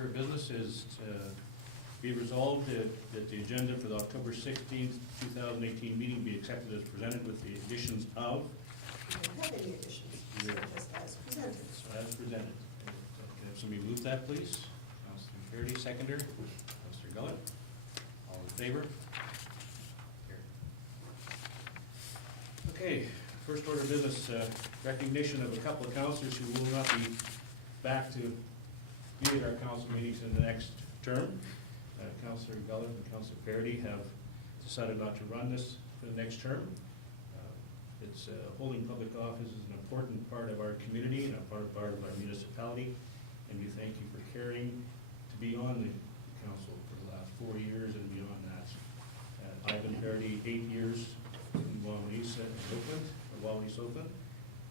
order of business is to be resolved that the agenda for the October 16th, 2018 meeting be accepted as presented with the additions of. We don't have any additions, so just as presented. So as presented. Can I have somebody move that, please? Councilor Fairty, seconder. Councilor Gullett. All in favor? Carried. Okay, first order of business, recognition of a couple of councilors who will not be back to be at our council meetings in the next term. Councilor Gullett and Councilor Fairty have decided not to run this for the next term. Holding public office is an important part of our community and a part of our municipality, and we thank you for caring to be on the council for the last 4 years and beyond that. Ivan Fairty, 8 years in Wawanesa and Oakland, or Wawanesa, Oakland,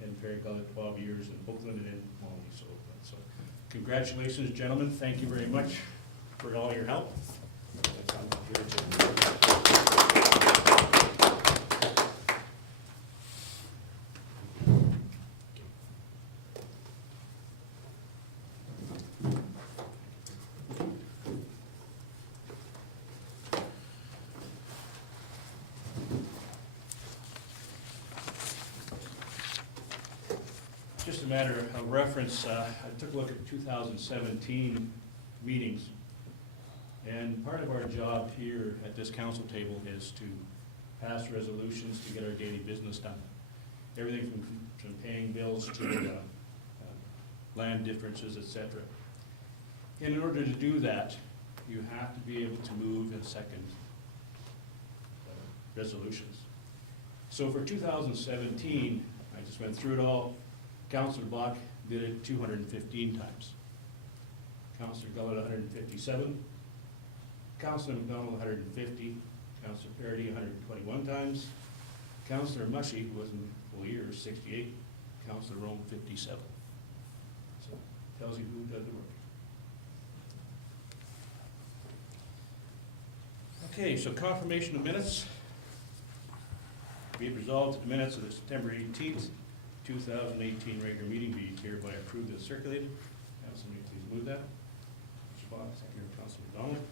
and Perry Gullett, 12 years in Oakland and in Wawanesa, Oakland. So congratulations, gentlemen. Thank you very much for all your help. Just a matter of reference, I took a look at 2017 meetings, and part of our job here at this council table is to pass resolutions to get our daily business done. Everything from paying bills to land differences, etc. And in order to do that, you have to be able to move and second resolutions. So for 2017, I just went through it all. Councilor Block did it 215 times. Councilor Gullett 157. Councilor McDonald 150. Councilor Fairty 121 times. Councilor Mushy, who wasn't full years, 68. Councilor Rome 57. So tells you who does the work. Okay, so confirmation of minutes. Be it resolved that the minutes of the September 18th, 2018 regular meeting be hereby approved and circulated. Councilor, may please move that. Mr. Bott, second. Councilor McDonald.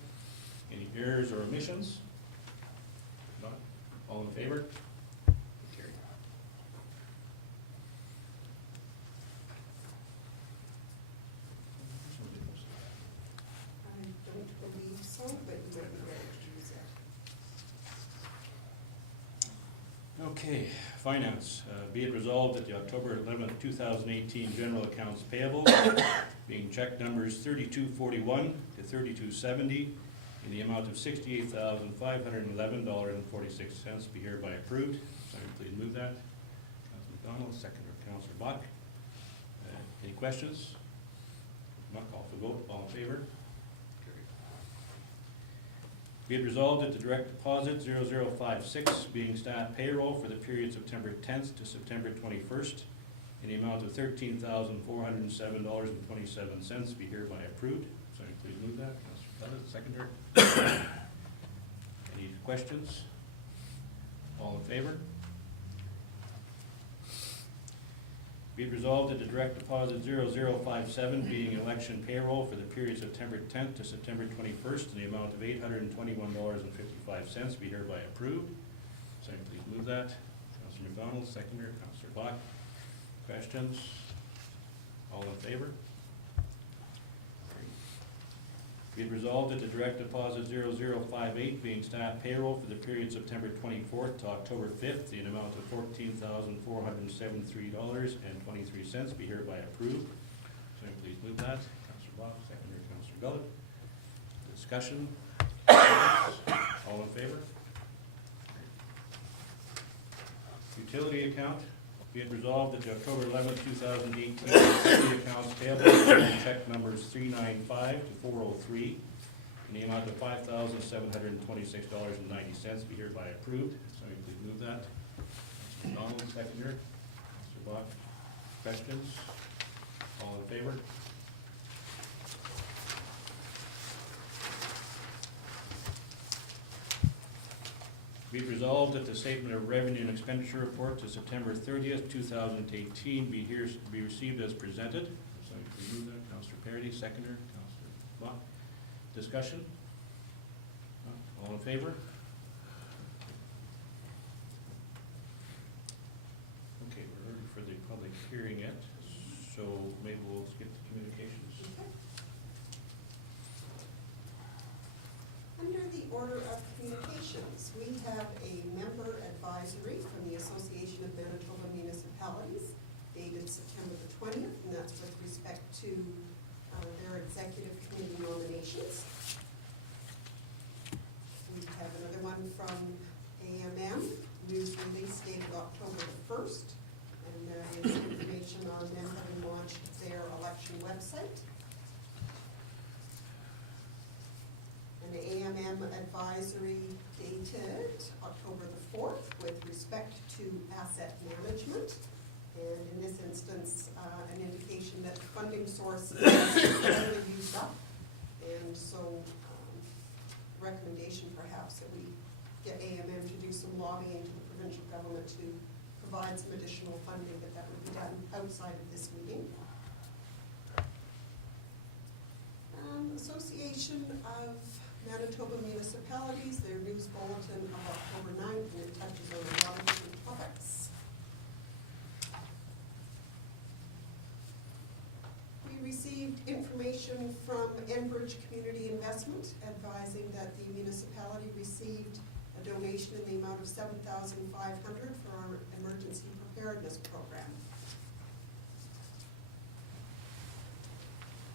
Any errors or omissions? Not. All in favor? Carried. I don't believe so, but you would be ready to use that. Okay, finance. Be it resolved that the October 11th, 2018 general accounts payable, being check numbers 3241 to 3270, in the amount of $68,511.46 be hereby approved. Somebody please move that. Councilor McDonald, seconder Councilor Bach. Any questions? Not call for vote. All in favor? Be it resolved that the direct deposit 0056 being staff payroll for the period September 10th to September 21st in the amount of $13,407.27 be hereby approved. Somebody please move that. Councilor Gullett, seconder. Any questions? All in favor? Be it resolved that the direct deposit 0057 being election payroll for the period September 10th to September 21st in the amount of $821.55 be hereby approved. Somebody please move that. Councilor McDonald, seconder. Councilor Block. Questions? All in favor? Be it resolved that the direct deposit 0058 being staff payroll for the period September 24th to October 5th in an amount of $14,473.23 be hereby approved. So please move that. Councilor Block, seconder Councilor Gullett. Discussion? All in favor? Utility account. Be it resolved that the October 11th, 2018 utility accounts payable check numbers 395 to 403 in the amount of $5,726.90 be hereby approved. Somebody please move that. Mr. McDonald, seconder. Mr. Bach. Questions? All in favor? Be it resolved that the statement of revenue and expenditure report to September 30th, 2018 be received as presented. So please move that. Councilor Parity, seconder. Councilor Bach. Discussion? All in favor? Okay, we're ready for the public hearing yet, so maybe we'll skip the communications. Okay. Under the order of communications, we have a member advisory from the Association of Manitoba Municipalities dated September the 20th, and that's with respect to their executive committee nominations. We have another one from AMM, news release dated October the 1st, and there is information on them having launched their election website. An AMM advisory dated October the 4th with respect to asset management. And in this instance, an indication that the funding source is readily used up. And so, recommendation perhaps that we get AMM to do some lobbying to the provincial government to provide some additional funding, but that would be done outside of this meeting. Association of Manitoba Municipalities, their news bulletin of October 9th, and it touches on a lot of different topics. We received information from Enbridge Community Investment advising that the municipality received a donation in the amount of $7,500 for our emergency preparedness program.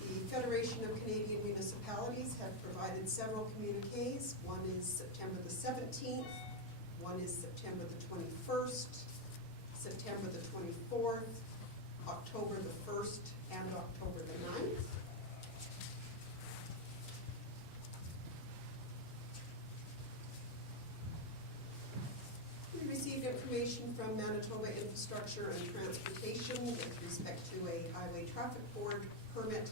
The Federation of Canadian Municipalities have provided several communiques. One is September the 17th, one is September the 21st, September the 24th, October the 1st, and October the 9th. We received information from Manitoba Infrastructure and Transportation with respect to a highway traffic board permit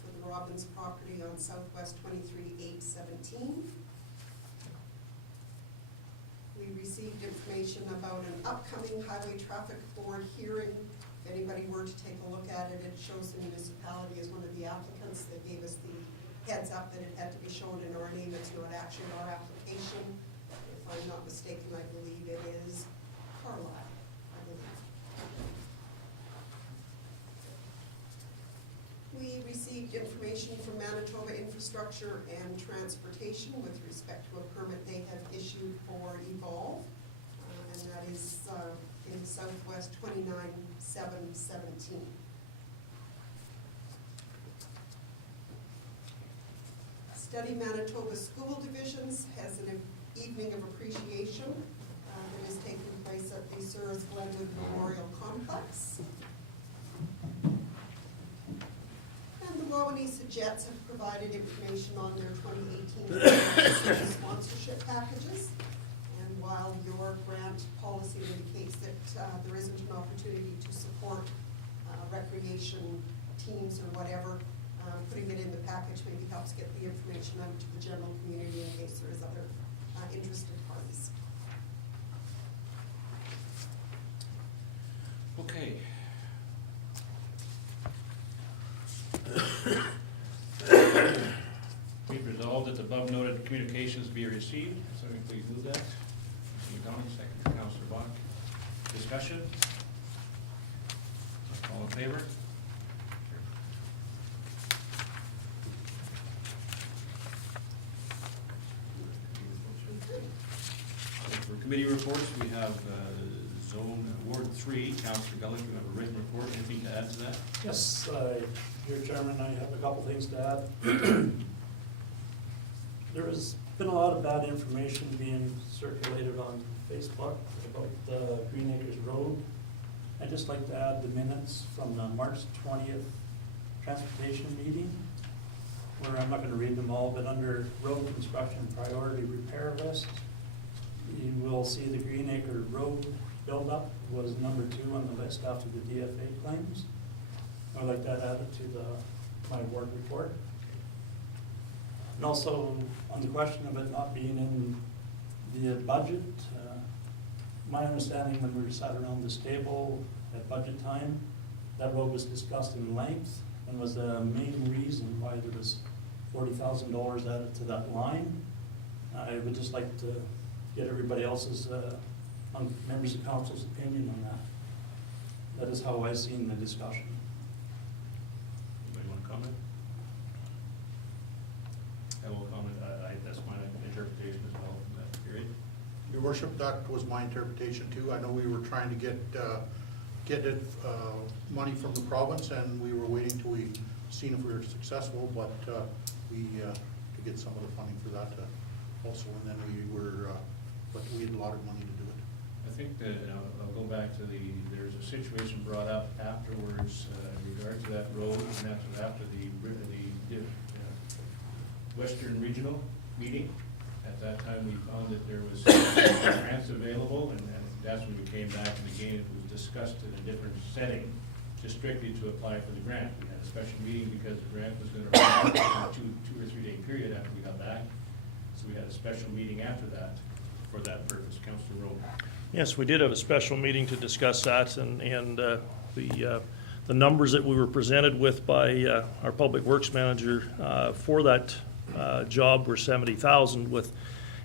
for the Robbins property on Southwest 23-817. We received information about an upcoming highway traffic board hearing. If anybody were to take a look at it, it shows the municipality as one of the applicants. They gave us the heads up that it had to be shown in our name. It's not actually our application. If I'm not mistaken, I believe it is Carlisle, I believe. We received information from Manitoba Infrastructure and Transportation with respect to a permit they have issued for Evolve, and that is in Southwest 29-717. Study Manitoba School Divisions has an evening of appreciation that is taking place at the Sirs Glenwood Memorial Complex. And the Wawanesa Jets have provided information on their 2018 sponsorship packages. And while your grant policy indicates that there isn't an opportunity to support recreation teams or whatever, putting it in the package maybe helps get the information out to the general community in case there is other interested parties. Okay. We've resolved that the above noted communications be received. Somebody please move that. Councilor Downing, second, Councilor Bach. Discussion? All in favor? For committee reports, we have Zone Ward 3, Councilor Gullick, you have a written report. Anything to add to that? Yes, Dear Chairman, I have a couple things to add. There has been a lot of bad information being circulated on Facebook about Green Acres Road. I'd just like to add the minutes from the March 20th transportation meeting, where I'm not going to read them all, but under road construction priority repair list, you will see the Green Acre Road buildup was number 2 on the list after the DFA claims. I'd like that added to my ward report. And also on the question of it not being in the budget, my understanding when we sat around this table at budget time, that road was discussed in length, and was the main reason why there was $40,000 added to that line. I would just like to get everybody else's, members of council's opinion on that. That is how I seen the discussion. Anybody want to comment? I will comment, that's my interpretation as well from that period. Your worship, that was my interpretation too. I know we were trying to get money from the province, and we were waiting till we seen if we were successful, but we, to get some of the funding for that also, and then we were, but we had allotted money to do it. I think that, I'll go back to there's a situation brought up afterwards in regard to that road, and that's after the Western Regional meeting. At that time, we found that there was grants available, and that's when we came back, and again, it was discussed in a different setting, just strictly to apply for the grant. We had a special meeting because the grant was gonna run out in a 2 or 3 day period after we got back. So we had a special meeting after that for that purpose. Councilor Rowe. Yes, we did have a special meeting to discuss that, and the numbers that we were presented with by our Public Works Manager for that job were 70,000 with,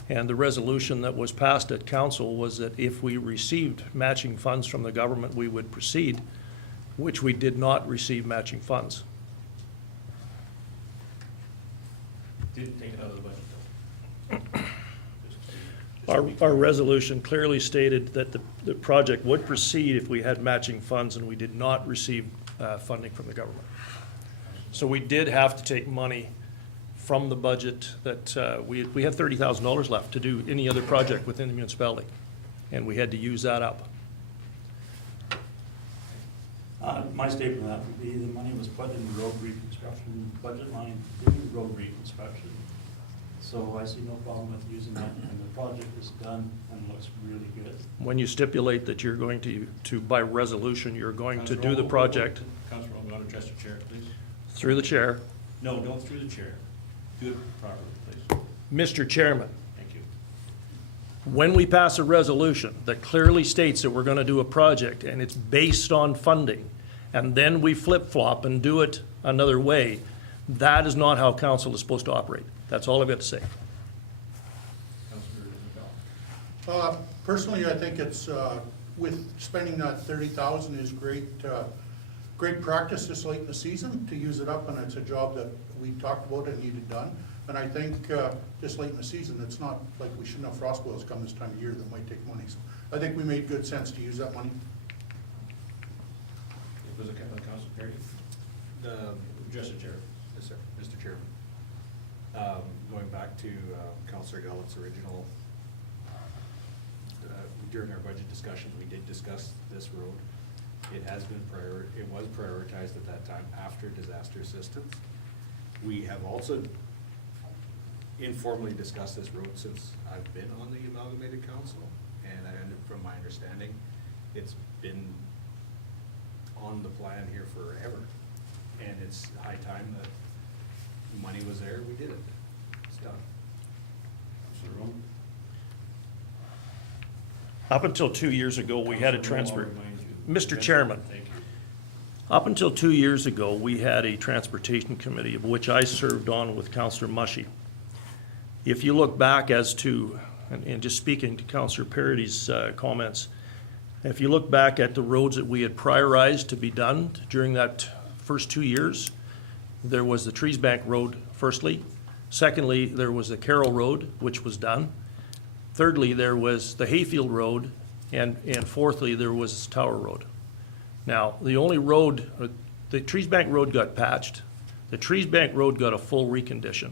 and the resolution that was passed at council was that if we received matching funds from the government, we would proceed, which we did not receive matching funds. Didn't take it out of the budget though. Our resolution clearly stated that the project would proceed if we had matching funds, and we did not receive funding from the government. So we did have to take money from the budget that we had $30,000 left to do any other project within the municipality, and we had to use that up. My statement of that would be the money was put in the road reconstruction budget line to do road reconstruction. So I see no problem with using that, and the project is done and looks really good. When you stipulate that you're going to by resolution, you're going to do the project Councilor Rowe, you want to address the chair, please? through the chair. No, don't through the chair. Do it properly, please. Mr. Chairman, Thank you. when we pass a resolution that clearly states that we're going to do a project and it's based on funding, and then we flip-flop and do it another way, that is not how council is supposed to operate. That's all I've got to say. Councilor McDowell. Personally, I think it's, with spending that 30,000 is great, great practice this late in the season to use it up, and it's a job that we talked about and needed done. And I think this late in the season, it's not like we shouldn't have frost boils come this time of year that might take money. So I think we made good sense to use that money. Was it Councilor Perry? Address the chair. Yes, sir, Mr. Chairman. Going back to Councilor Gullett's original, during our budget discussions, we did discuss this road. It has been it was prioritized at that time after disaster assistance. We have also informally discussed this road since I've been on the amalgamated council, and from my understanding, it's been on the plan here forever, and it's high time that money was there, we did it. It's done. Councilor Rowe. Up until 2 years ago, we had a transfer. I'll remind you. Mr. Chairman. Thank you. Up until 2 years ago, we had a transportation committee of which I served on with Councillor Mushy. If you look back as to, and just speaking to Councillor Parody's comments, if you look back at the roads that we had prioritized to be done during that first 2 years, there was the Trees Bank Road firstly. Secondly, there was the Carroll Road, which was done. Thirdly, there was the Hayfield Road, and fourthly, there was Tower Road. Now, the only road, the Trees Bank Road got patched. The Trees Bank Road got a full recondition,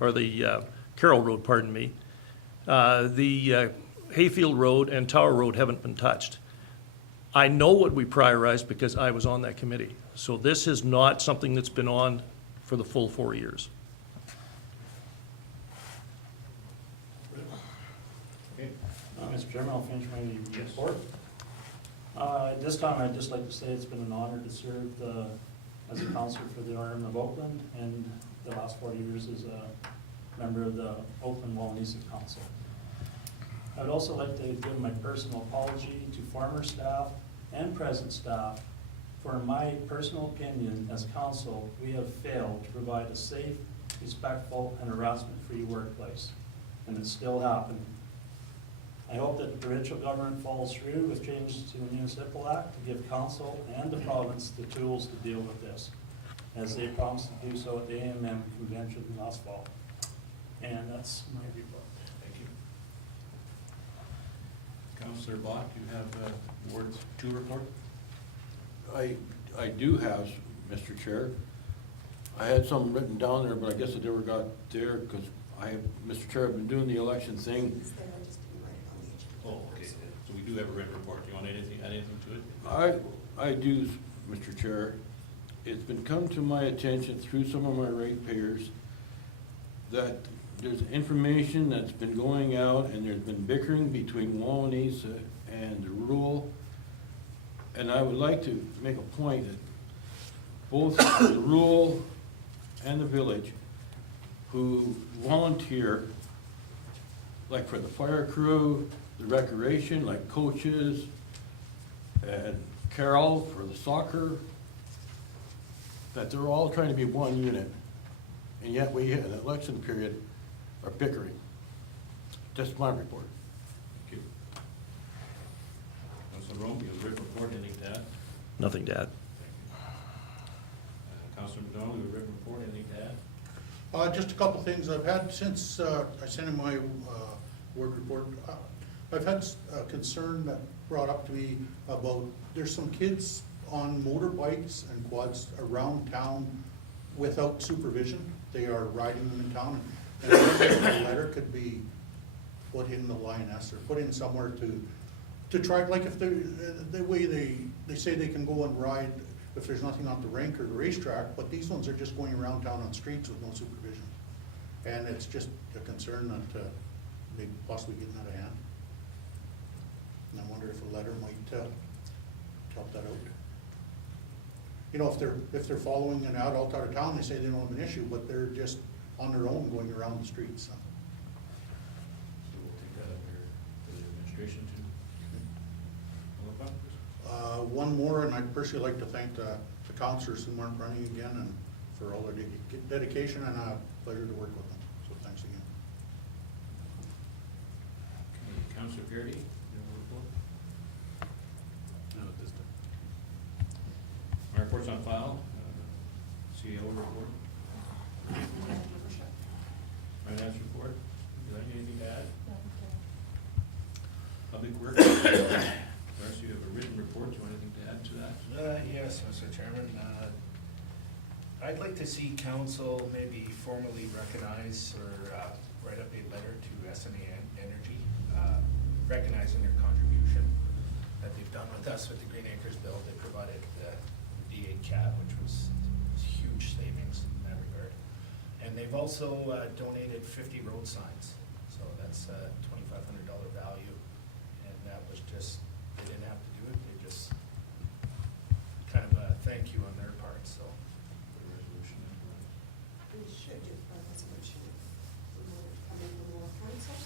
or the Carroll Road, pardon me. The Hayfield Road and Tower Road haven't been touched. I know what we prioritized because I was on that committee. So this is not something that's been on for the full 4 years. Okay. Mr. Chairman, I'll finish my report. This time, I'd just like to say it's been an honor to serve as a councillor for the RM of Oakland, and the last 4 years as a member of the Oakland-Wawanesa Council. I'd also like to give my personal apology to former staff and present staff For my personal opinion, as council, we have failed to provide a safe, respectful, and harassment-free workplace, and it's still happening. I hope that the provincial government follows through with changes to the municipal act to give council and the province the tools to deal with this, as they promised to do so at the AMM convention last fall. And that's my report. Thank you. Councillor Bach, you have Ward 2 report? I do have, Mr. Chair. I had something written down there, but I guess I never got there, because Mr. Chair, I've been doing the election thing. It's there, I just didn't write it on the agenda. Oh, okay. So we do have a written report. Do you want add anything to it? I do, Mr. Chair. It's been come to my attention through some of my ratepayers that there's information that's been going out, and there's been bickering between Wawanesa and the rural. And I would like to make a point that both the rural and the village who volunteer, like for the fire crew, the recreation, like coaches, and Carol for the soccer, that they're all trying to be one unit. And yet we, in the election period, are bickering. Just my report. Thank you. Councillor Rome, you have a written report. Anything to add? Nothing to add. Thank you. Councillor McDonald, you have a written report. Anything to add? Just a couple things I've had since I sent in my word report. I've had a concern that brought up to me about, there's some kids on motorbikes and quads around town without supervision. They are riding them in town, and I wonder if a letter could be put in the Lioness or put in somewhere to try, like if the way they say they can go and ride if there's nothing on the rink or the racetrack, but these ones are just going around town on streets with no supervision. And it's just a concern that they possibly getting out of hand. And I wonder if a letter might help that out. You know, if they're following an adult out of town, they say they don't have an issue, but they're just on their own going around the streets. So we'll take that up here for the administration too. One more, and I'd personally like to thank the councillors who aren't running again, and for all their dedication, and a pleasure to work with them. So thanks again. Okay, Councillor Garrity, you have a report? No, at this time. My report's on file. CEO report. Finance report. Do you have anything to add? Public Works. Darcy, you have a written report. Do you want anything to add to that? Yes, Mr. Chairman. I'd like to see council maybe formally recognize or write up a letter to SMA Energy, recognizing their contribution that they've done with us with the Green Acres bill. They provided the D8 cap, which was huge savings in that regard. And they've also donated 50 road signs, so that's a $2,500 value. And that was just, they didn't have to do it, they just kind of a thank you on their part, so. The resolution. We should do a resolution coming from the council.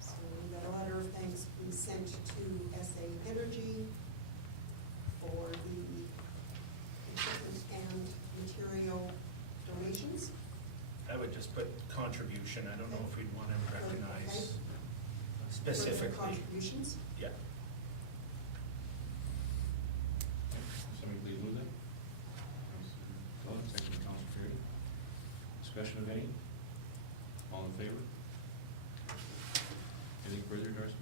So we got a letter of thanks we sent to SA Energy for the equipment and material donations. I would just put contribution, I don't know if we'd want to recognize For their specifically. contributions. Yeah. Somebody please move that. Second, Councillor Perry. Discussion of any? All in favor? Anything further, Darcy?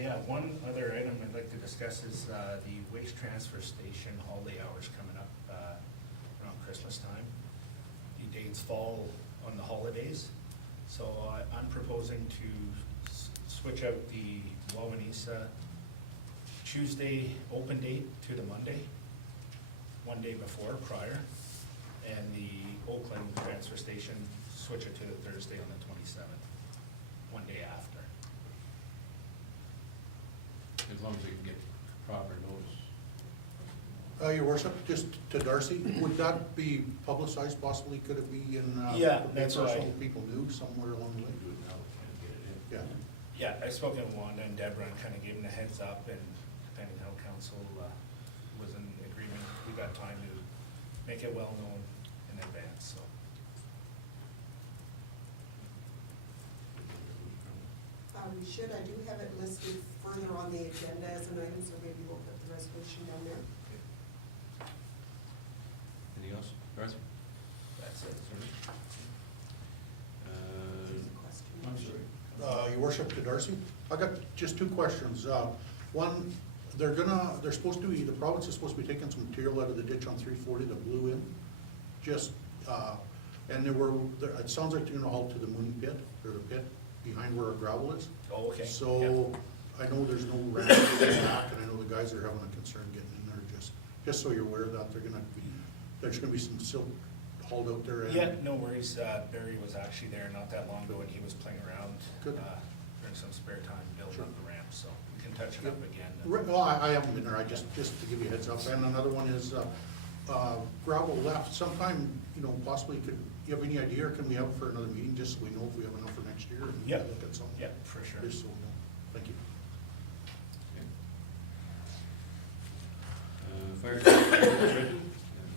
Yeah, one other item I'd like to discuss is the waste transfer station holiday hours coming up around Christmas time. The dates fall on the holidays, so I'm proposing to switch out the Wawanesa Tuesday open date to the Monday, one day before, prior, and the Oakland transfer station, switch it to the Thursday on the 27th, one day after. As long as they can get proper notice. Your worship, just to Darcy, would that be publicized possibly? Could it be in Yeah, the that's paper so right. people knew somewhere along the way? Do it now, can't get it in. Yeah. Yeah, I spoke to Wanda and Deborah and kind of gave them a heads up, and council was in agreement. We got time to make it well known in advance, so. We should, I do have it listed further on the agenda as an item, so maybe we'll put the resolution down there. Anything else, Darcy? That's it. There's a question. I'm sorry. Your worship, to Darcy, I got just two questions. One, they're supposed to be, the province is supposed to be taking some material out of the ditch on 340 that blew in. Just, and it sounds like they're gonna haul to the Mooney pit, or the pit behind where our gravel is. Oh, okay. So, I know there's no ramp to get back, and I know the guys are having a concern getting in there, just so you're aware of that, there's gonna be some silt hauled out there. And Yeah, no worries. Barry was actually there not that long ago, and he was playing around Good. during some spare time building Sure. up the ramp, so we can touch it up again. Well, I haven't been there, just to give you a heads up, and another one is, gravel left, sometime, possibly you have any idea, or can we have it for another meeting, just so we know if we have enough for next year? And we Yeah. can look at something. Yeah, for sure. Just so we know. Thank you. Fire department is ready.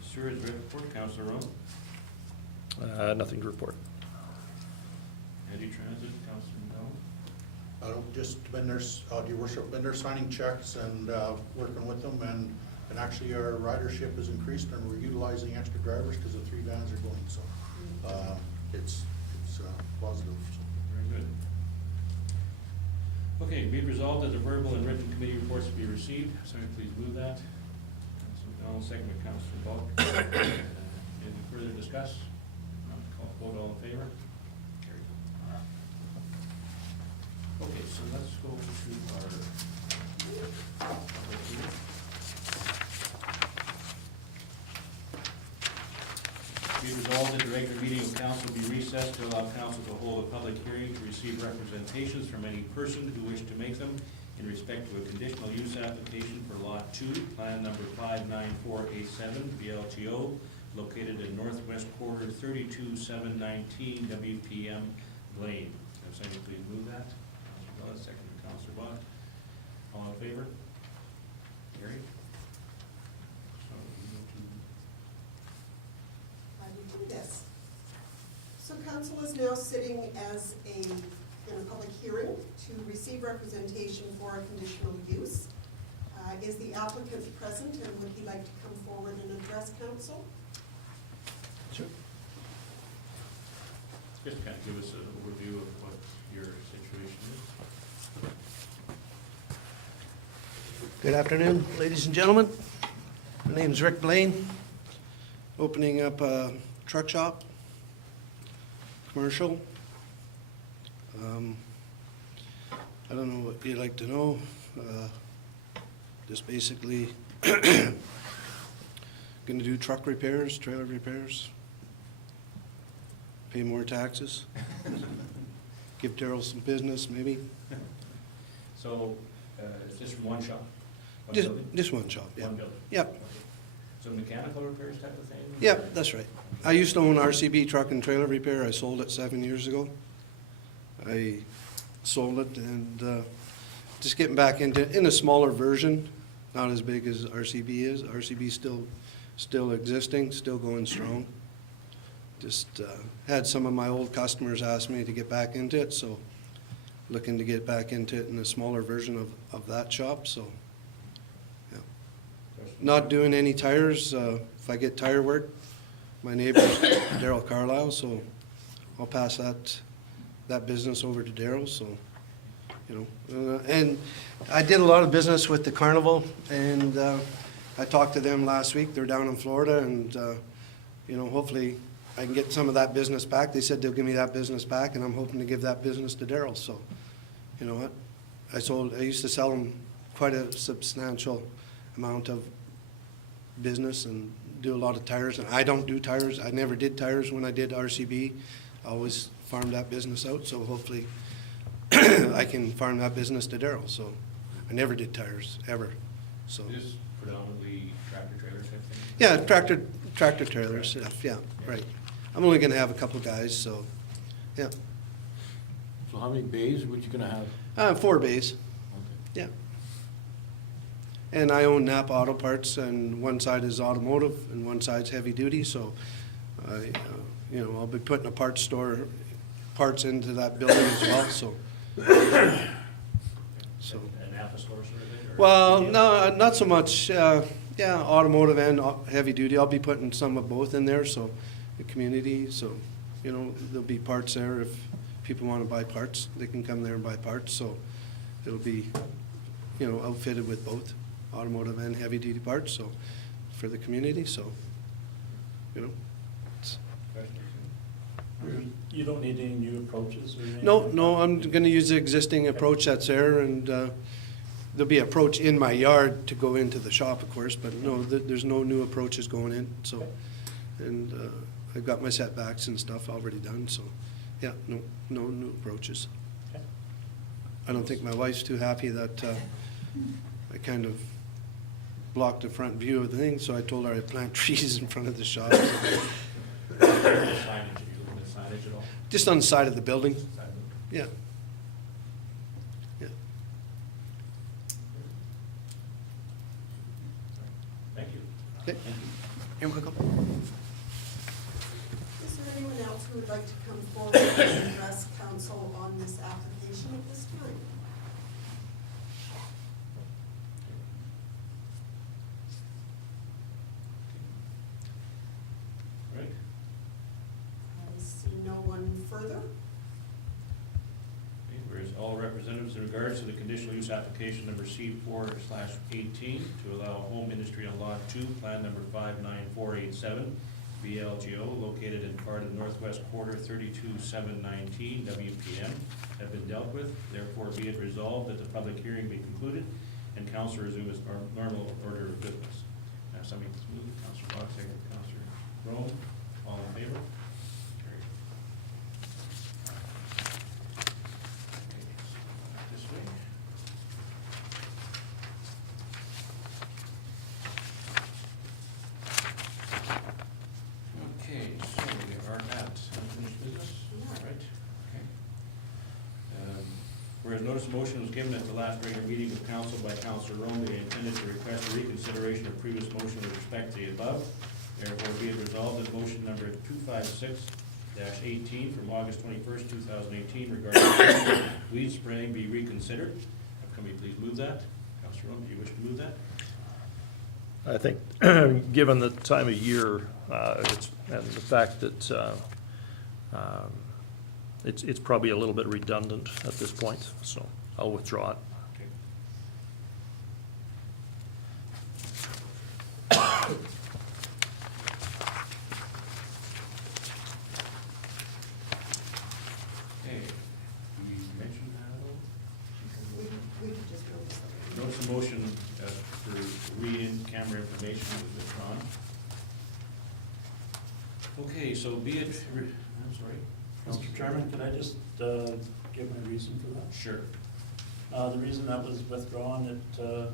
Sewer is ready. Report, Councilor Rowe. Nothing to report. Eddie Transit, Councilor Mel. Just been there, your worship, been there signing checks and, working with them, and actually our ridership has increased, and we're utilizing extra drivers, because the 3 vans are going, so, it's positive, so. Very good. Okay, be it resolved that the verbal and written committee reports be received. Somebody please move that. Councilor Mel, second by Councilor Bulk. Any further discuss? Not call vote, all in favor? Carried. Okay, so let's go to our. Be resolved that the regular meeting of council be recessed to allow council to hold a public hearing to receive representations from any person who wish to make them in respect to a conditional use application for Lot 2, Plan Number 59487, BLGO, located in northwest quarter 32719 WPM Lane. Have somebody please move that? Councilor Bell, second by Councilor Bach. All in favor? Carried. So we go to How do you do this? So council is now sitting in a public hearing to receive representation for a conditional use. Is the applicant present, and would he like to come forward and address council? Sure. just kind of give us an overview of what your situation is. Good afternoon, ladies and gentlemen. My name's Rick Blaine, opening up a truck shop, commercial. I don't know what you'd like to know. Just basically gonna do truck repairs, trailer repairs, pay more taxes, give Darryl some business maybe. So, it's just from one shop? One Just, building? just one shop, yeah. One building? Yep. Okay. So mechanical repairs type of thing? Yep, that's right. I used to own RCB Truck and Trailer Repair. I sold it 7 years ago. I sold it and just getting back in a smaller version, not as big as RCB is. RCB still existing, still going strong. Just had some of my old customers ask me to get back into it, so looking to get back into it in a smaller version of that shop, so. Yeah. Not doing any tires. If I get tire work, my neighbor's Daryl Carlisle, so I'll pass that business over to Daryl, so, you know. And I did a lot of business with the carnival, and I talked to them last week. They're down in Florida, and, you know, hopefully I can get some of that business back. They said they'll give me that business back, and I'm hoping to give that business to Daryl, so, you know what? I used to sell them quite a substantial amount of business and do a lot of tires. And I don't do tires. I never did tires when I did RCB. I always farmed that business out, so hopefully I can farm that business to Daryl. So I never did tires, ever. So, Just predominantly tractor trailers type thing? yeah, tractor trailers, yeah, right. I'm only gonna have a couple guys, so, yeah. So how many bays would you gonna have? 4 bays, Okay. yeah. And I own Napa Auto Parts, and one side is automotive and one side's heavy duty, so I, I'll be putting a parts store, parts into that building as well, so. So, An Napa store sort of thing? Or- well, no, not so much, automotive and heavy duty. I'll be putting some of both in there, so the community, so, there'll be parts there. If people want to buy parts, they can come there and buy parts, so it'll be, outfitted with both automotive and heavy duty parts, so, for the community, so, it's- You don't need any new approaches or anything? No, I'm gonna use the existing approach that's there, and there'll be approach in my yard to go into the shop, of course, but no, there's no new approaches going in, so. And I've got my setbacks and stuff already done, so, yeah, no new approaches. Okay. I don't think my wife's too happy that I kind of blocked the front view of the thing, so I told her I'd plant trees in front of the shop. Signage, are you looking at signage at all? Just on the side of the building, Side of it? yeah. Yeah. Thank you. Okay. You're welcome. Is there anyone else who would like to come forward and address council on this application at this time? Right. I see no one further. Okay, whereas all representatives in regards to the conditional use application number C4/18 to allow home industry on lot 2, plan number 59487, VLGO, located in part of the northwest quarter 32719 WPM, have been dealt with. Therefore, be it resolved that the public hearing be concluded and council resume its normal order of business. Now, somebody please move. Councilor Bach, second. Councilor Rome, all in favor? Carried. This way. Okay, so we are at unfinished business, all right, okay. Whereas notice of motion was given at the last regular meeting of council by Councilor Rome, they intended to request a reconsideration of previous motion with respect to the above. Therefore, be it resolved that motion number 256-18 from August 21st, 2018 regarding weed spraying be reconsidered. Can we please move that? Councilor Rome, do you wish to move that? I think, given the time of year, and the fact that it's probably a little bit redundant at this point, so I'll withdraw it. Okay. Okay, we mentioned that at all? We could just notice that. Notice of motion for re-in-camera information was withdrawn. Okay, so be it, I'm sorry. Mr. Chairman, can I just give my reason for that? Sure. The reason that was withdrawn, it was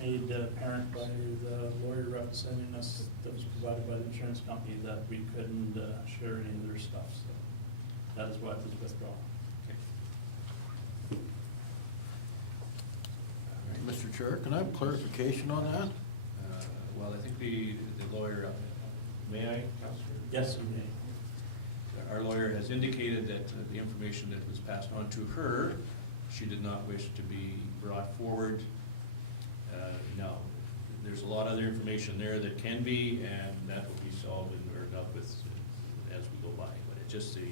made apparent by the lawyer representing us that was provided by the insurance company that we couldn't share any of their stuff, so that is why it was withdrawn. Okay. All right. Mr. Chair, can I have clarification on that? Well, I think the lawyer, may I, Counselor? Yes, you may. Our lawyer has indicated that the information that was passed on to her, she did not wish to be brought forward. No, there's a lot of other information there that can be, and that will be solved or dealt with as we go by. But it's just the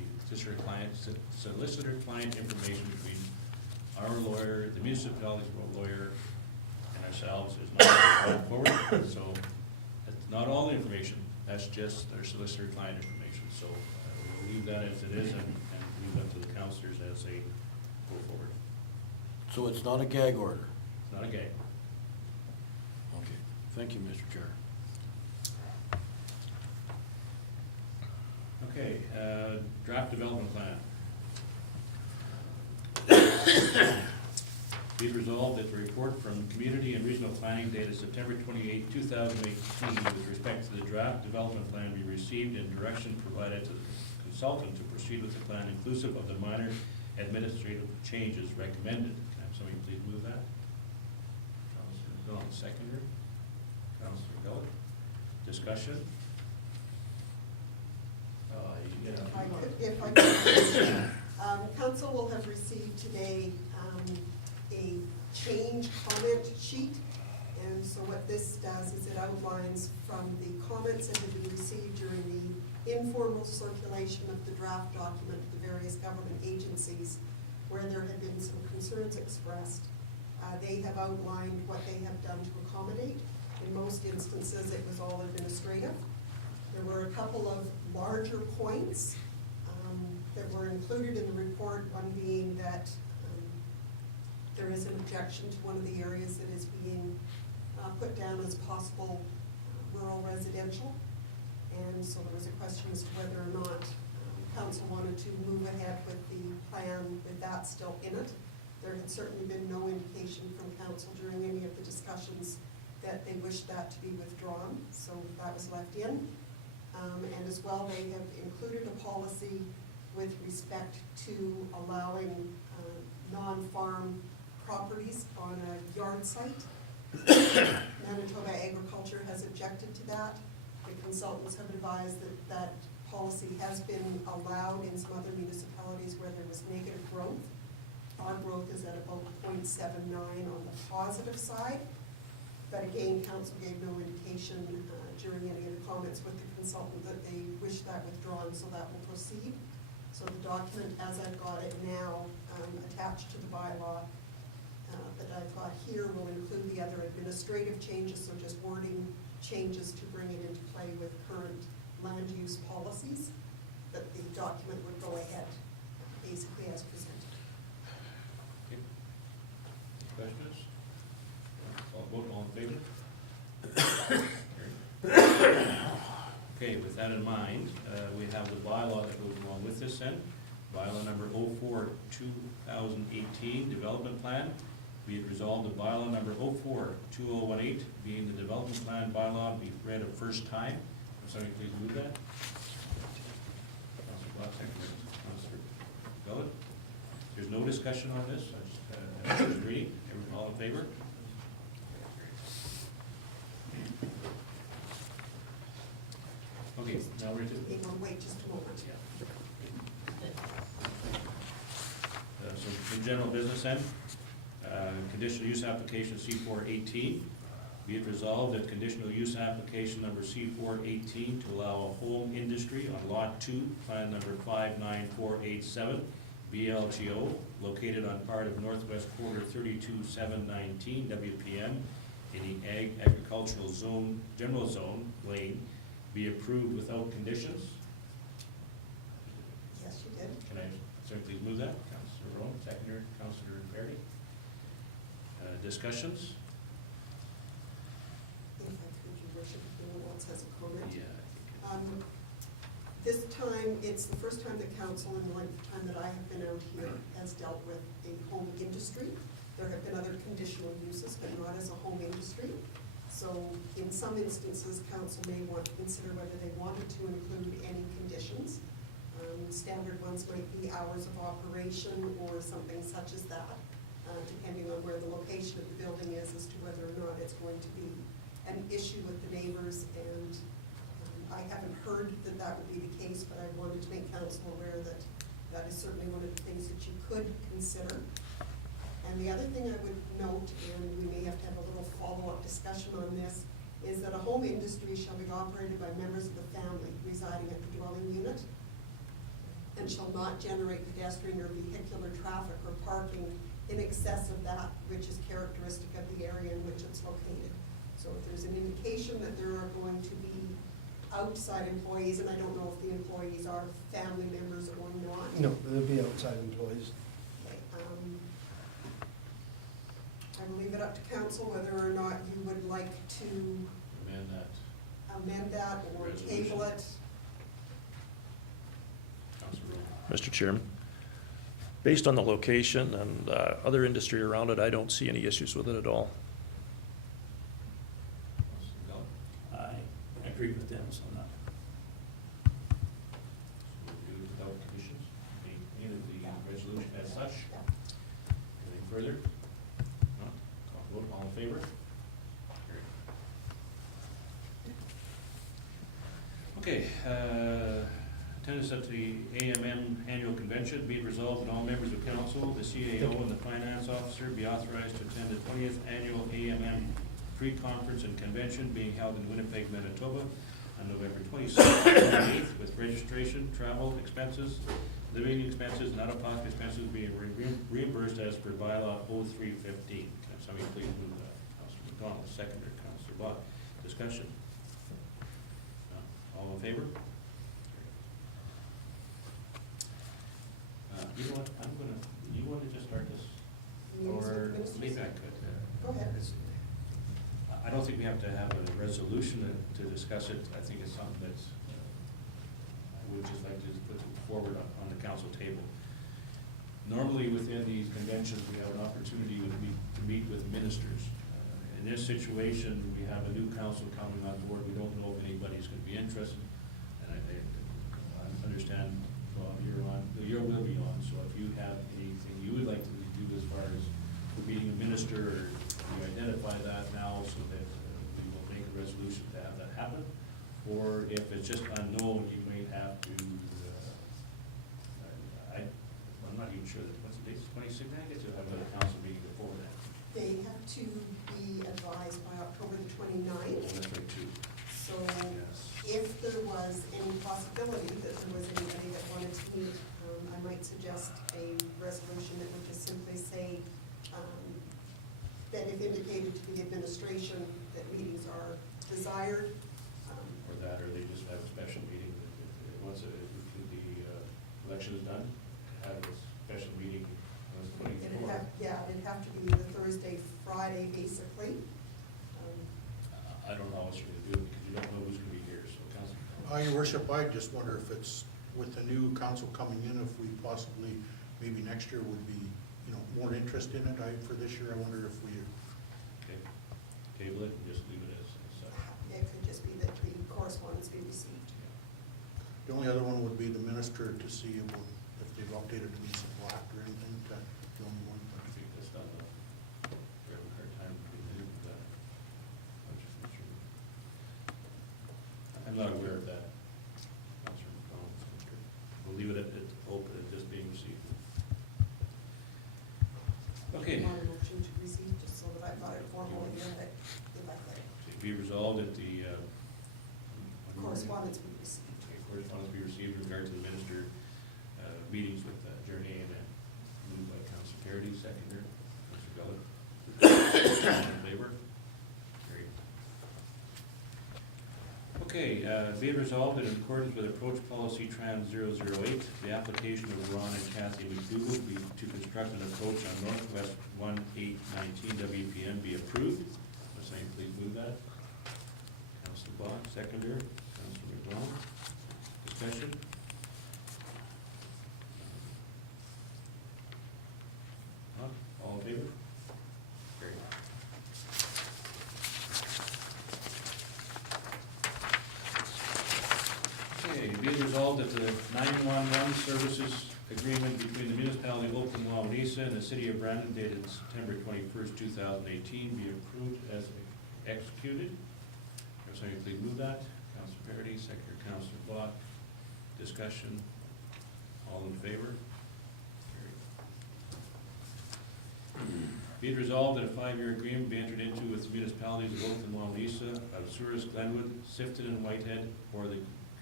solicitor-client information between our lawyer, the municipality's lawyer, and ourselves is not brought forward. So that's not all the information, that's just our solicitor-client information. So we'll leave that as it is and leave that to the counselors as they go forward. So it's not a gag order? It's not a gag. Okay, thank you, Mr. Chair. Okay, draft development plan. Be it resolved that the report from Community and Regional Planning dated September 28, 2018, with respect to the draft development plan be received and direction provided to the consultant to proceed with the plan inclusive of the minor administrative changes recommended. Can I have somebody please move that? Councilor I'll second her. Councillor Gullett. Discussion? If I could, council will have received today a change comment sheet. And so what this does is it outlines from the comments that have been received during the informal circulation of the draft document to the various government agencies where there had been some concerns expressed. They have outlined what they have done to accommodate. In most instances, it was all administrative. There were a couple of larger points that were included in the report, one being that there is an objection to one of the areas that is being put down as possible rural residential. And so there was a question as to whether or not council wanted to move ahead with the plan with that still in it. There had certainly been no indication from council during any of the discussions that they wished that to be withdrawn, so that was left in. And as well, they have included a policy with respect to allowing non-farm properties on a yard site. Manitoba Agriculture has objected to that. The consultants have advised that that policy has been allowed in some other municipalities where there was negative growth. Our growth is at about 0.79 on the positive side. But again, council gave no indication during any of the comments with the consultant that they wish that withdrawn, so that will proceed. So the document, as I've got it now, attached to the bylaw that I've got here, will include the other administrative changes, so just wording changes to bring it into play with current land use policies. But the document would go ahead basically as presented. Okay. Questions? I'll vote, all in favor? Okay, with that in mind, we have the bylaw that goes along with this then. Bylaw number 04-2018, development plan. Be it resolved that bylaw number 04-2018, being the development plan bylaw, be read a first time. Will somebody please move that? Councilor Black, second. Councilor Gullett. There's no discussion on this. I just first reading. Everyone all in favor? Okay, now we're to. Hang on, wait just a moment. So in general business then, conditional use application C418, be it resolved that conditional use application number C418 to allow a home industry on lot 2, plan number 59487, BLGO, located on part of Northwest Quarter 32719 WPM in the agricultural zone, general zone lane, be approved without conditions. Yes, you did. Can I please move that? Councilor Rowan, seconder, Councilor Perry. Discussions? If I could, your worship, if anyone else has a comment. Yeah. This time, it's the first time that council in the length of time that I have been out here has dealt with a home industry. There have been other conditional uses, but not as a home industry. So in some instances, council may want to consider whether they wanted to include any conditions. Standard ones might be hours of operation or something such as that, depending on where the location of the building is as to whether or not it's going to be an issue with the neighbors. And I haven't heard that that would be the case, but I wanted to make council aware that that is certainly one of the things that you could consider. And the other thing I would note, and we may have to have a little follow-up discussion on this, is that a home industry shall be operated by members of the family residing at the dwelling unit and shall not generate pedestrian or vehicular traffic or parking in excess of that which is characteristic of the area in which it's located. So if there's an indication that there are going to be outside employees, and I don't know if the employees are family members or not. No, they'll be outside employees. I will leave it up to council whether or not you would like to amend that or table it. Councilor Rowan. Mr. Chairman, based on the location and other industry around it, I don't see any issues with it at all. Councilor Gullett. I agree with them, so I'm not. So we'll do it without conditions. Any of the resolution as such. Anything further? No? Call vote, all in favor? Okay, attendance at the AMM Annual Convention, be it resolved that all members of council, the CAO, and the finance officer be authorized to attend the 20th Annual AMM Pre-Conference and Convention being held in Winnipeg, Manitoba on November 27th and 28th, with registration, travel expenses, living expenses, and out-of-pocket expenses being reimbursed as per bylaw 0315. Can somebody please move that? Councilor McDonald, seconder. Councilor Bach. Discussion? All in favor? You know what, you want to just start this? Meetings with Or ministers? maybe I could. Go ahead. I don't think we have to have a resolution to discuss it. I think it's something that's, I would just like to put it forward on the council table. Normally, within these conventions, we have an opportunity to meet with ministers. In this situation, we have a new council coming on board. We don't know if anybody's going to be interested. And I understand, Bob, you will be on. So if you have anything you would like to do as far as meeting a minister, or you identify that now so that we will make a resolution to have that happen. Or if it's just unknown, you may have to, I'm not even sure that, what's the date, 26th, I guess you'll have another council meeting before that. They have to be advised by October the Oh, 29th. that's right, too. So Yes. if there was any possibility that there was anybody that wanted to meet, I might suggest a resolution that would just simply say that if indicated to the administration that meetings are desired. Or that, or they just have a special meeting, once the election is done, have a special meeting on the 24th. It'd have to be the Thursday, Friday, basically. I don't know how else you're gonna do it, because you don't know who's gonna be here, so Councilor. Your worship, I just wonder if it's, with the new council coming in, if we possibly, maybe next year would be, more interest in it. For this year, I wonder if we, Okay, table it and just leave it as such. It could just be that the correspondence be received. the only other one would be the minister to see about if they've updated the Mesa Black or anything, the only one. I think that's done, though. We're having a hard time with that. I'm just not sure. I'm not aware of that. Councilor McDonald. We'll leave it at open and just being received. Okay. Want a motion to receive, just so that I've got it formally here, that if I could. Be resolved that the Correspondence be received. correspondence be received in regard to the minister meetings with Journey, and then moved by Councilor Carity, seconder, Councilor Gullett. All in favor? Carried. Okay, be it resolved that in accordance with approach policy trans 008, the application of Ron and Kathy McDougal be to construct an approach on Northwest 1819 WPM be approved. Would somebody please move that? Councilor Bach, seconder. Councilor McDonald. Discussion? None? All in favor? Carried. Okay, be it resolved that the 911 services agreement between the municipality of Oakland-Wawanesa and the city of Brandon dated September 21st, 2018 be approved as executed. If somebody please move that. Councilor Parity, seconder Councilor Block. Discussion. All in favor? Carried. Be it resolved that a 5-year agreement be entered into with the municipalities of Oakland-Wawanesa, of Souris, Glenwood, Sifton, and Whitehead for the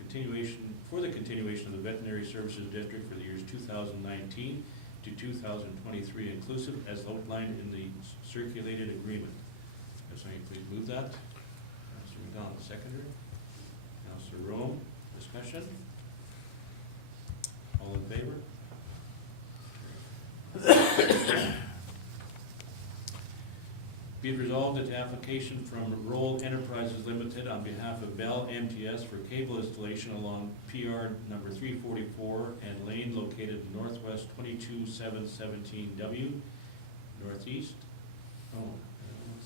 continuation of the veterinary services district for the years 2019 to 2023 inclusive, as outlined in the circulated agreement. If somebody please move that. Councilor McDonald, seconder. Councilor Rome, discussion. All in favor? Be it resolved that the application from Roll Enterprises Limited on behalf of Bell MTS for cable installation along PR number 344 and lane located northwest 22717W, northeast,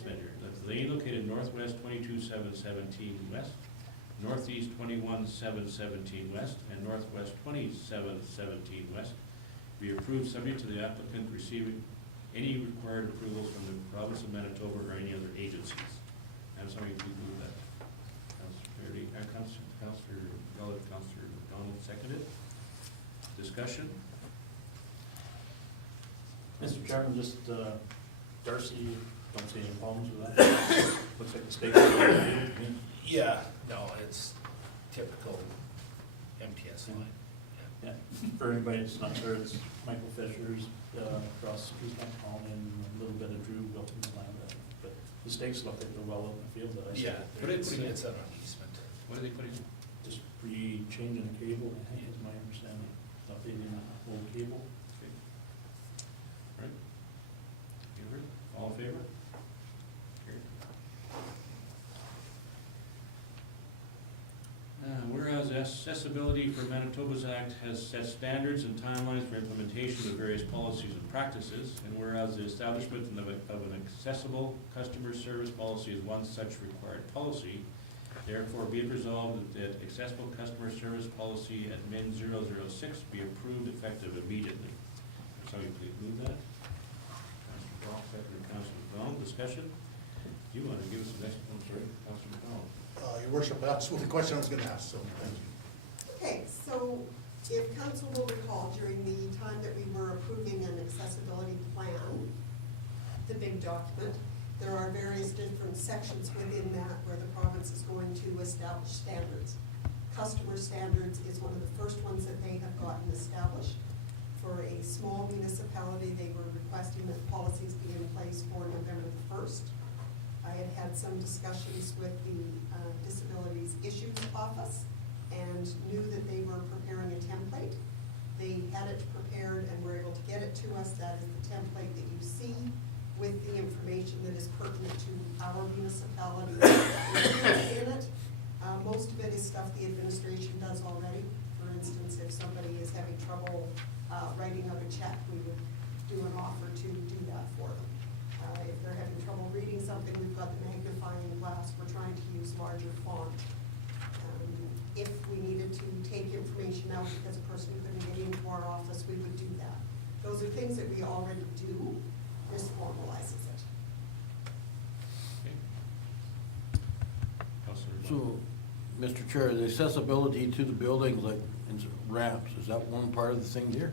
the lane located northwest 22717 west, northeast 21717 west, and northwest 2717 west, be approved subject to the applicant receiving any required approvals from the province of Manitoba or any other agencies. Have somebody please move that. Councilor Parity, Counselor Gullett, Counselor McDonald seconded. Discussion? Mr. Chairman, just, Darcy, don't see any problems with that. Looks like the stakes are all good to me. Yeah, no, it's typical MTS line. Yeah, for anybody that's not sure, it's Michael Fisher's, across the street, and a little bit of Drew Wilton's land. But the stakes look like they're well out in the field that I see. Yeah, What did they put in? it's an easement. What are they putting in? Just re-changing the cable, I think is my understanding, updating the old cable. Okay. Right. You heard? All in favor? Carried. Whereas accessibility for Manitoba's Act has set standards and timelines for implementation of various policies and practices, and whereas the establishment of an accessible customer service policy is one such required policy, therefore be it resolved that accessible customer service policy admin 006 be approved effective immediately. Somebody please move that. Councilor Brock, second, Councilor McDonald, discussion? Do you want to give us an explanation? I'm sorry, Councilor McDonald. Your worship, that's what the question I was gonna ask, so thank you. Okay, so if council will recall, during the time that we were approving an accessibility plan, the big document, there are various different sections within that where the province is going to establish standards. Customer standards is one of the first ones that they have gotten established. For a small municipality, they were requesting that policies be in place for November the 1st. I had had some discussions with the Disabilities Issues Office and knew that they were preparing a template. They had it prepared and were able to get it to us. That is the template that you see with the information that is pertinent to our municipality in it. Most of it is stuff the administration does already. For instance, if somebody is having trouble writing out a check, we would do an offer to do that for them. If they're having trouble reading something, we've got the magnifying glass. We're trying to use larger font. If we needed to take information out because a person couldn't get into our office, we would do that. Those are things that we already do. This formalizes it. Okay. Councilor So, Mr. Chair, the accessibility to the buildings, like in ramps, is that one part of the thing here?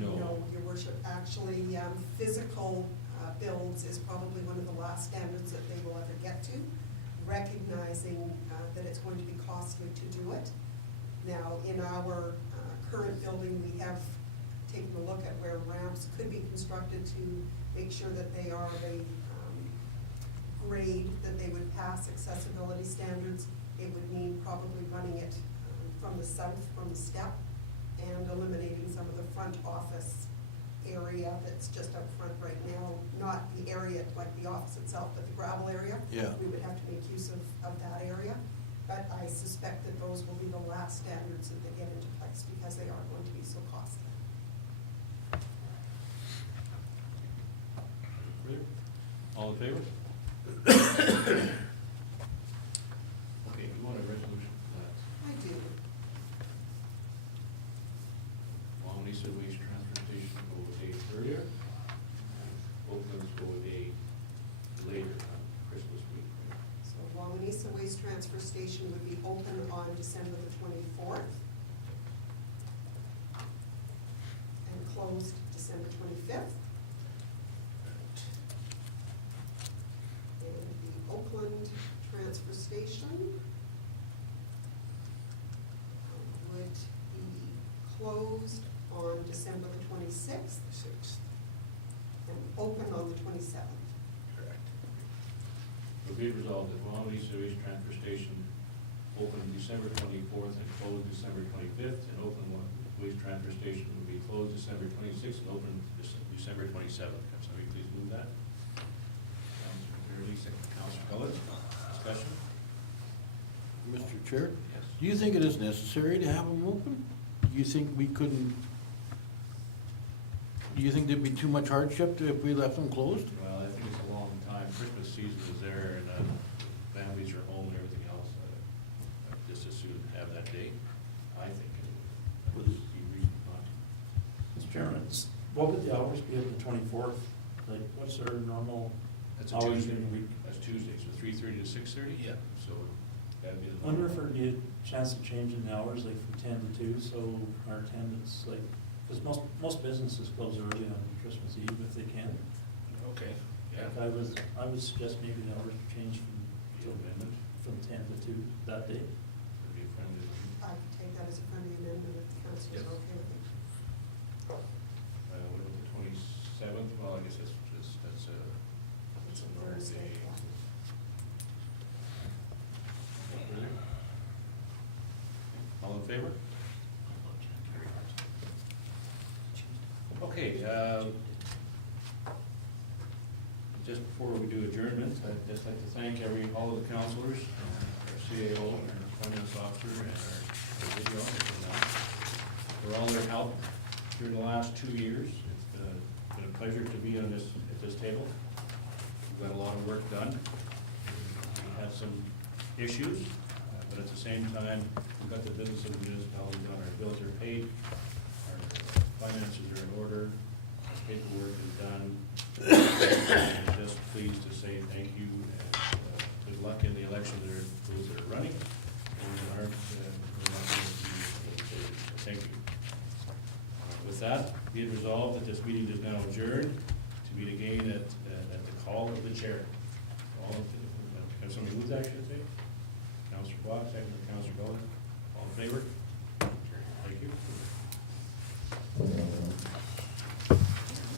No. Your worship, actually, physical builds is probably one of the last standards that they will ever get to, recognizing that it's going to be costly to do it. Now, in our current building, we have taken a look at where ramps could be constructed to make sure that they are of a grade that they would pass accessibility standards. It would mean probably running it from the south, from the step, and eliminating some of the front office area that's just up front right now, not the area like the office itself, but the gravel area. Yeah. We would have to make use of that area, but I suspect that those will be the last standards that they get into place because they are going to be so costly. Further? All in favor? Okay, you want a resolution for that? I do. Wawanesa Waste Transfer Station go a day earlier. Oakland's go a day later on Christmas week. So Wawanesa Waste Transfer Station would be open on December the 24th and closed December 25th. And the Oakland Transfer Station would be closed on December the 26th 6th. and open on the 27th. Correct. Will be resolved that Wawanesa Waste Transfer Station open December 24th and closed December 25th, and Oakland Waste Transfer Station will be closed December 26th and open December 27th. Can somebody please move that? Councilor Fairley, second. Councilor Gullett, discussion? Mr. Chair? Yes. Do you think it is necessary to have them open? Do you think we couldn't, do you think there'd be too much hardship if we left them closed? Well, I think it's a long time. Christmas season is there, and families are home and everything else. I'd just as soon have that day. I think it would be reasonable not to. Mr. Chairman, what would the hours be of the 24th? Like, what's our normal That's a hours Tuesday. in the week? That's Tuesday, so 3:30 to 6:30? Yeah. So that'd be the. I wonder if there'd be a chance of changing the hours, like from 10 to 2, so our attendance, like, because most businesses close early on Christmas Eve if they can. Okay, yeah. Like I would suggest maybe the hours change from 10 to 2 that day. Would be friendly. I could take that as a friendly amendment if the council's Yes. okay with it. What about the 27th? Well, I guess that's a normal Thursday, day. yeah. All in favor? Okay, just before we do adjournment, I'd just like to thank all of the councilors, our CAO, our finance officer, and our video, for all their help during the last 2 years. It's been a pleasure to be at this table. We've got a lot of work done. We had some issues, but at the same time, we've got the business of the municipality done. Our bills are paid, our finances are in order, our paperwork is done. I'm just pleased to say thank you, and good luck in the election to those that are running, and that aren't, we're not going to be, thank you. With that, be it resolved that this meeting is now adjourned, to meet again at the call of the chair. All in, have somebody move that, I should say? Councilor Block, second by Councilor Bella. All in favor? Thank you.